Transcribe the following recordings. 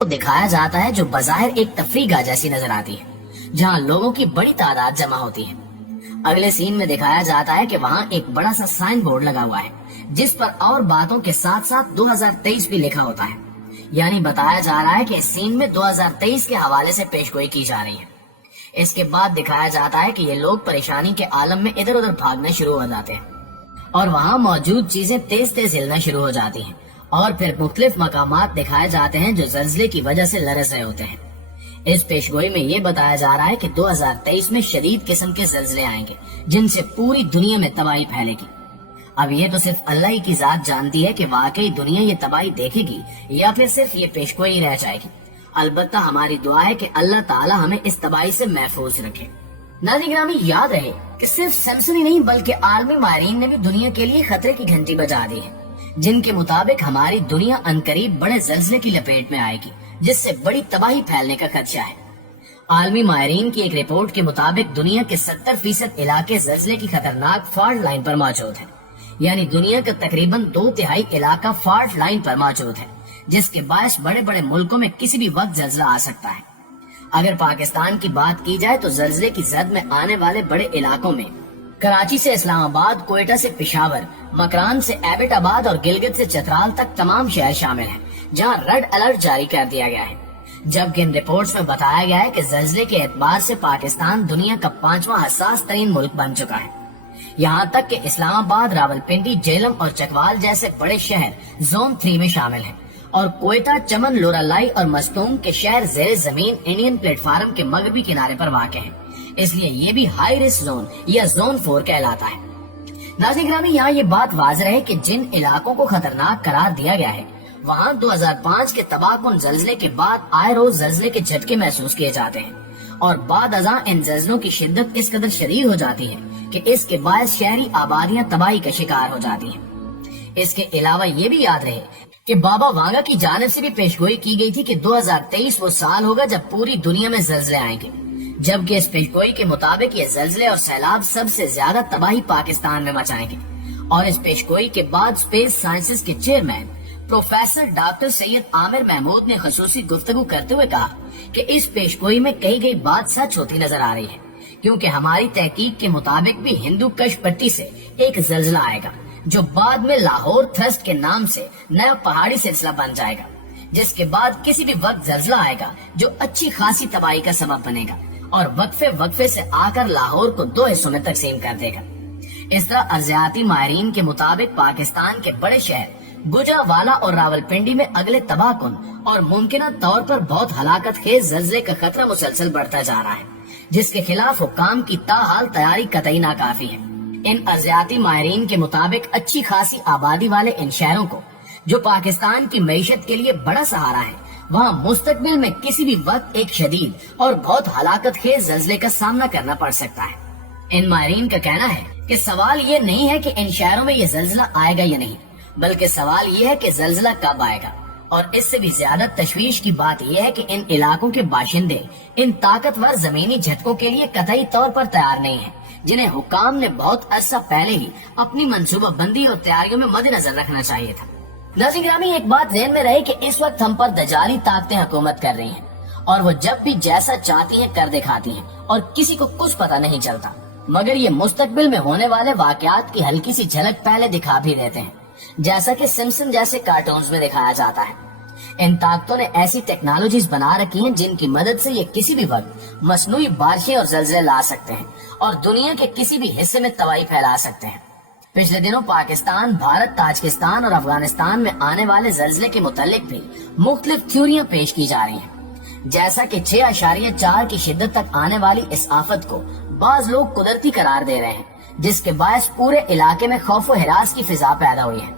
دکھایا جاتا ہے جو بظاہر ایک تفریح گاہ جیسی نظر آتی ہے جہاں لوگوں کی بڑی تعداد جمع ہوتی ہے۔ اگلے سین میں دکھایا جاتا ہے کہ وہاں ایک بڑا سا سائن بورڈ لگا ہوا ہے جس پر اور باتوں کے ساتھ ساتھ 2023 بھی لکھا ہوتا ہے، یعنی بتایا جا رہا ہے کہ اس سین میں 2023 کے حوالے سے پیشگوئی کی جا رہی ہے۔ اس کے بعد دکھایا جاتا ہے کہ یہ لوگ پریشانی کے عالم میں ادھر ادھر بھاگنا شروع ہو جاتے ہیں اور وہاں موجود چیزیں تیز تیز ہلنا شروع ہو جاتی ہیں، اور پھر مختلف مقامات دکھائے جاتے ہیں جو زلزلے کی وجہ سے لرز رہے ہوتے ہیں۔ اس پیشگوئی میں یہ بتایا جا رہا ہے کہ 2023 میں شدید قسم کے زلزلے آئیں گے جن سے پوری دنیا میں تباہی پھیلے گی۔ اب یہ تو صرف اللہ ہی کی ذات جانتی ہے کہ واقعی دنیا یہ تباہی دیکھے گی یا پھر صرف یہ پیشگوئی رہ جائے گی۔ البتہ ہماری دعا ہے کہ اللہ تعالی ہمیں اس تباہی سے محفوظ رکھے۔ ناظرین گرامی، یاد رہے کہ صرف سیمسن ہی نہیں بلکہ عالمی ماہرین نے بھی دنیا کے لیے خطرے کی گھنٹی بجا دی ہے، جن کے مطابق ہماری دنیا عنقریب بڑے زلزلے کی لپیٹ میں آئے گی جس سے بڑی تباہی پھیلنے کا خدشہ ہے۔ عالمی ماہرین کی ایک رپورٹ کے مطابق دنیا کے 70% علاقے زلزلے کی خطرناک فالٹ لائن پر موجود ہیں، یعنی دنیا کا تقریباً 2/3 علاقہ فالٹ لائن پر موجود ہے، جس کے باعث بڑے بڑے ملکوں میں کسی بھی وقت زلزلہ آ سکتا ہے۔ اگر پاکستان کی بات کی جائے تو زلزلے کی زد میں آنے والے بڑے علاقوں میں کراچی سے اسلام آباد، کوئٹہ سے پشاور، مکران سے ایبٹ آباد اور گلگت سے چترال تک تمام شہر شامل ہیں جہاں ریڈ الرٹ جاری کر دیا گیا ہے، جبکہ ان رپورٹس میں بتایا گیا ہے کہ زلزلے کے اعتبار سے پاکستان دنیا کا 5واں حساس ترین ملک بن چکا ہے، یہاں تک کہ اسلام آباد، راولپنڈی، جیلم اور چکوال جیسے بڑے شہر زون 3 میں شامل ہیں، اور کوئٹہ، چمن، لورالائی اور مستونگ کے شہر زیر زمین انڈین پلیٹ فارم کے مغربی کنارے پر واقع ہیں، اس لیے یہ بھی ہائی رسک زون یا زون 4 کہلاتا ہے۔ ناظرین گرامی، یہاں یہ بات واضح ہے کہ جن علاقوں کو خطرناک قرار دیا گیا ہے وہاں 2005 کے تباہ کن زلزلے کے بعد آئے روز زلزلے کے جھٹکے محسوس کیے جاتے ہیں، اور بعد ازاں ان زلزلوں کی شدت اس قدر شدید ہو جاتی ہے کہ اس کے باعث شہری آبادیاں تباہی کا شکار ہو جاتی ہیں۔ اس کے علاوہ یہ بھی یاد رہے کہ بابا وانگا کی جانب سے بھی پیشگوئی کی گئی تھی کہ 2023 وہ سال ہوگا جب پوری دنیا میں زلزلے آئیں گے، جبکہ اس پیشگوئی کے مطابق یہ زلزلے اور سیلاب سب سے زیادہ تباہی پاکستان میں مچائیں گے۔ اور اس پیشگوئی کے بعد اسپیس سائنسز کے چیئرمین پروفیسر ڈاکٹر سید عامر محمود نے خصوصی گفتگو کرتے ہوئے کہا کہ اس پیشگوئی میں کہی گئی بات سچ ہوتی نظر آ رہی ہے، کیونکہ ہماری تحقیق کے مطابق بھی ہندو کش پٹی سے ایک زلزلہ آئے گا جو بعد میں لاہور تھرسٹ کے نام سے نیا پہاڑی سلسلہ بن جائے گا، جس کے بعد کسی بھی وقت زلزلہ آئے گا جو اچھی خاصی تباہی کا سبب بنے گا اور وقفے سے آ کر لاہور کو 2 حصوں میں تقسیم کر دے گا۔ اس طرح ارضیاتی ماہرین کے مطابق پاکستان کے بڑے شہر گوجرانوالہ اور راولپنڈی میں اگلے تباہ کن اور ممکنہ طور پر بہت ہلاکت خیز زلزلے کا خطرہ مسلسل بڑھتا جا رہا ہے، جس کے خلاف حکام کی تاحال تیاری قطعی ناکافی ہے۔ ان ارضیاتی ماہرین کے مطابق اچھی خاصی آبادی والے ان شہروں کو جو پاکستان کی معیشت کے لیے بڑا سہارا ہے، وہاں مستقبل میں کسی بھی وقت ایک شدید اور بہت ہلاکت خیز زلزلے کا سامنا کرنا پڑ سکتا ہے۔ ان ماہرین کا کہنا ہے کہ سوال یہ نہیں ہے کہ ان شہروں میں یہ زلزلہ آئے گا یا نہیں، بلکہ سوال یہ ہے کہ زلزلہ کب آئے گا، اور اس سے بھی زیادہ تشویش کی بات یہ ہے کہ ان علاقوں کے باشندے ان طاقتور زمینی جھٹکوں کے لیے قطعی طور پر تیار نہیں ہیں، جنہیں حکام نے بہت عرصہ پہلے ہی اپنی منصوبہ بندی اور تیاریوں میں مد نظر رکھنا چاہیے تھا۔ ناظرین گرامی، ایک بات ذہن میں رہے کہ اس وقت ہم پر دجالی طاقتیں حکومت کر رہی ہیں اور وہ جب بھی جیسا چاہتی ہیں کر دکھاتی ہیں اور کسی کو کچھ پتہ نہیں چلتا، مگر یہ مستقبل میں ہونے والے واقعات کی ہلکی سی جھلک پہلے دکھا بھی دیتے ہیں، جیسا کہ سمسن جیسے کارٹونز میں دکھایا جاتا ہے۔ ان طاقتوں نے ایسی ٹیکنالوجیز بنا رکھی ہیں جن کی مدد سے یہ کسی بھی وقت مصنوعی بارشیں اور زلزلے لا سکتے ہیں اور دنیا کے کسی بھی حصے میں تباہی پھیلا سکتے ہیں۔ پچھلے دنوں پاکستان، بھارت، تاجکستان اور افغانستان میں آنے والے زلزلے کے متعلق بھی مختلف تھیوریاں پیش کی جا رہی ہیں، جیسا کہ 6.4 کی شدت تک آنے والی اس آفت کو بعض لوگ قدرتی قرار دے رہے ہیں، جس کے باعث پورے علاقے میں خوف و ہراس کی فضا پیدا ہوئی ہے۔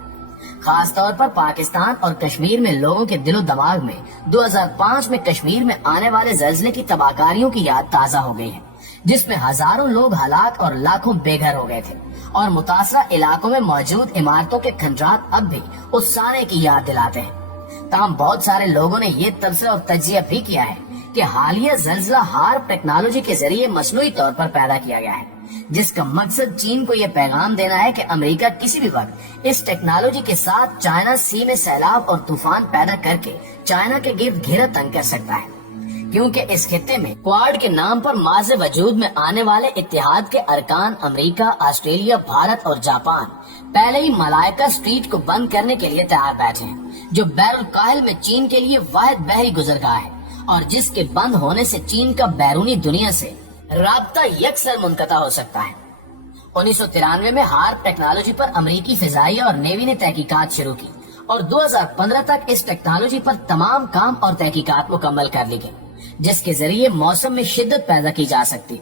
خاص طور پر پاکستان اور کشمیر میں لوگوں کے دل و دماغ میں 2005 میں کشمیر میں آنے والے زلزلے کی تباہکاریوں کی یاد تازہ ہو گئی ہے، جس میں ہزاروں لوگ ہلاک اور لاکھوں بے گھر ہو گئے تھے، اور متاثرہ علاقوں میں موجود عمارتوں کے کھنڈرات اب بھی اس سانے کی یاد دلاتے ہیں۔ تاہم بہت سارے لوگوں نے یہ تبصرہ اور تجزیہ بھی کیا ہے کہ حالیہ زلزلہ ہارپ ٹیکنالوجی کے ذریعے مصنوعی طور پر پیدا کیا گیا ہے، جس کا مقصد چین کو یہ پیغام دینا ہے کہ امریکہ کسی بھی وقت اس ٹیکنالوجی کے ساتھ چائنا سی میں سیلاب اور طوفان پیدا کر کے چائنا کے گرد گھیرا تنگ کر سکتا ہے، کیونکہ اس خطے میں کوارڈ کے نام پر ماضی وجود میں آنے والے اتحاد کے ارکان امریکہ، آسٹریلیا، بھارت اور جاپان پہلے ہی ملائکہ اسٹریٹ کو بند کرنے کے لیے تیار بیٹھے ہیں، جو بحر الکاہل میں چین کے لیے واحد بحری گزرگاہ ہے اور جس کے بند ہونے سے چین کا بیرونی دنیا سے رابطہ یکسر منقطع ہو سکتا ہے۔ 1993 میں ہارپ ٹیکنالوجی پر امریکی فضائیہ اور نیوی نے تحقیقات شروع کی اور 2015 تک اس ٹیکنالوجی پر تمام کام اور تحقیقات مکمل کر لی گئی، جس کے ذریعے موسم میں شدت پیدا کی جا سکتی،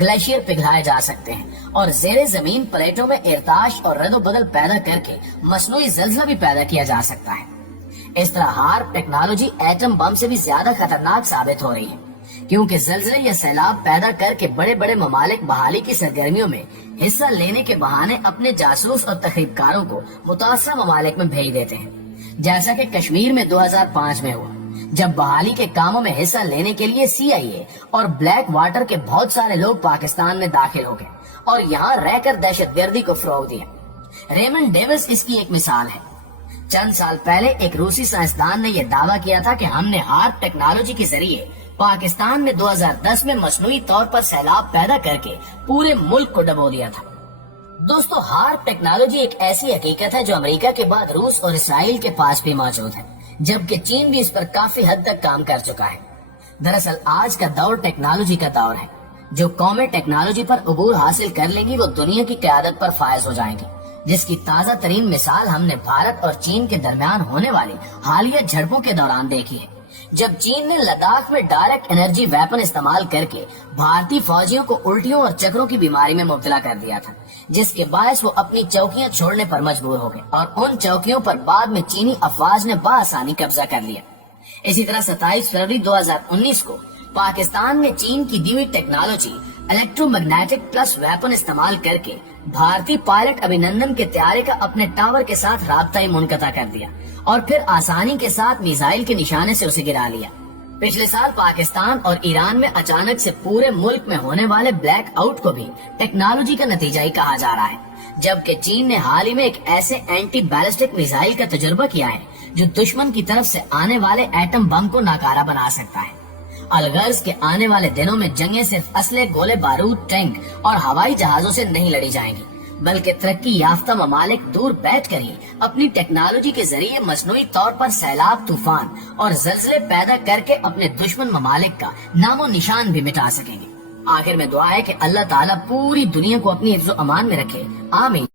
گلیشیئر پگھلائے جا سکتے ہیں اور زیر زمین پلیٹوں میں ارتاش اور رد و بدل پیدا کر کے مصنوعی زلزلہ بھی پیدا کیا جا سکتا ہے۔ اس طرح ہارپ ٹیکنالوجی ایٹم بم سے بھی زیادہ خطرناک ثابت ہو رہی ہے، کیونکہ زلزلے یا سیلاب پیدا کر کے بڑے بڑے ممالک بحالی کی سرگرمیوں میں حصہ لینے کے بہانے اپنے جاسوس اور تخریب کاروں کو متاثرہ ممالک میں بھیج دیتے ہیں، جیسا کہ کشمیر میں 2005 میں ہوا، جب بحالی کے کاموں میں حصہ لینے کے لیے CIA اور بلیک واٹر کے بہت سارے لوگ پاکستان میں داخل ہو گئے اور یہاں رہ کر دہشت گردی کو فروغ دیا۔ ریمنڈ ڈیوس اس کی ایک مثال ہے۔ چند سال پہلے ایک روسی سائنسدان نے یہ دعویٰ کیا تھا کہ ہم نے ہارپ ٹیکنالوجی کے ذریعے پاکستان میں 2010 میں مصنوعی طور پر سیلاب پیدا کر کے پورے ملک کو ڈبو دیا تھا۔ دوستو، ہارپ ٹیکنالوجی ایک ایسی حقیقت ہے جو امریکہ کے بعد روس اور اسرائیل کے پاس بھی موجود ہے، جبکہ چین بھی اس پر کافی حد تک کام کر چکا ہے۔ دراصل آج کا دور ٹیکنالوجی کا دور ہے۔ جو قومیں ٹیکنالوجی پر عبور حاصل کر لیں گی وہ دنیا کی قیادت پر فائز ہو جائیں گی، جس کی تازہ ترین مثال ہم نے بھارت اور چین کے درمیان ہونے والی حالیہ جھڑپوں کے دوران دیکھی ہے، جب چین نے لداخ میں ڈائریکٹ انرجی ویپن استعمال کر کے بھارتی فوجیوں کو الٹیوں اور چکروں کی بیماری میں مبتلا کر دیا تھا، جس کے باعث وہ اپنی چوکیاں چھوڑنے پر مجبور ہو گئے اور ان چوکیوں پر بعد میں چینی افواج نے بآسانی قبضہ کر لیا۔ اسی طرح 27 فروری 2019 کو پاکستان نے چین کی دی ہوئی technology electro magnetic plus weapon استعمال کر کے بھارتی پائلٹ ابھینندن کے طیارے کا اپنے ٹاور کے ساتھ رابطہ ہی منقطع کر دیا اور پھر آسانی کے ساتھ میزائل کے نشانے سے اسے گرا لیا۔ پچھلے سال پاکستان اور ایران میں اچانک سے پورے ملک میں ہونے والے بلیک آؤٹ کو بھی ٹیکنالوجی کا نتیجہ ہی کہا جا رہا ہے، جبکہ چین نے حال ہی میں ایک ایسے اینٹی بیلسٹک میزائل کا تجربہ کیا ہے جو دشمن کی طرف سے آنے والے ایٹم بم کو ناکارہ بنا سکتا ہے۔ الغرض کے آنے والے دنوں میں جنگیں صرف اسلحے، گولے بارود، ٹینک اور ہوائی جہازوں سے نہیں لڑی جائیں گی، بلکہ ترقی یافتہ ممالک دور بیٹھ کر ہی اپنی ٹیکنالوجی کے ذریعے مصنوعی طور پر سیلاب، طوفان اور زلزلے پیدا کر کے اپنے دشمن ممالک کا نام و نشان بھی مٹا سکیں گے۔ آخر میں دعا ہے کہ اللہ تعالیٰ پوری دنیا کو اپنی حفظ و امان میں رکھے، آمین۔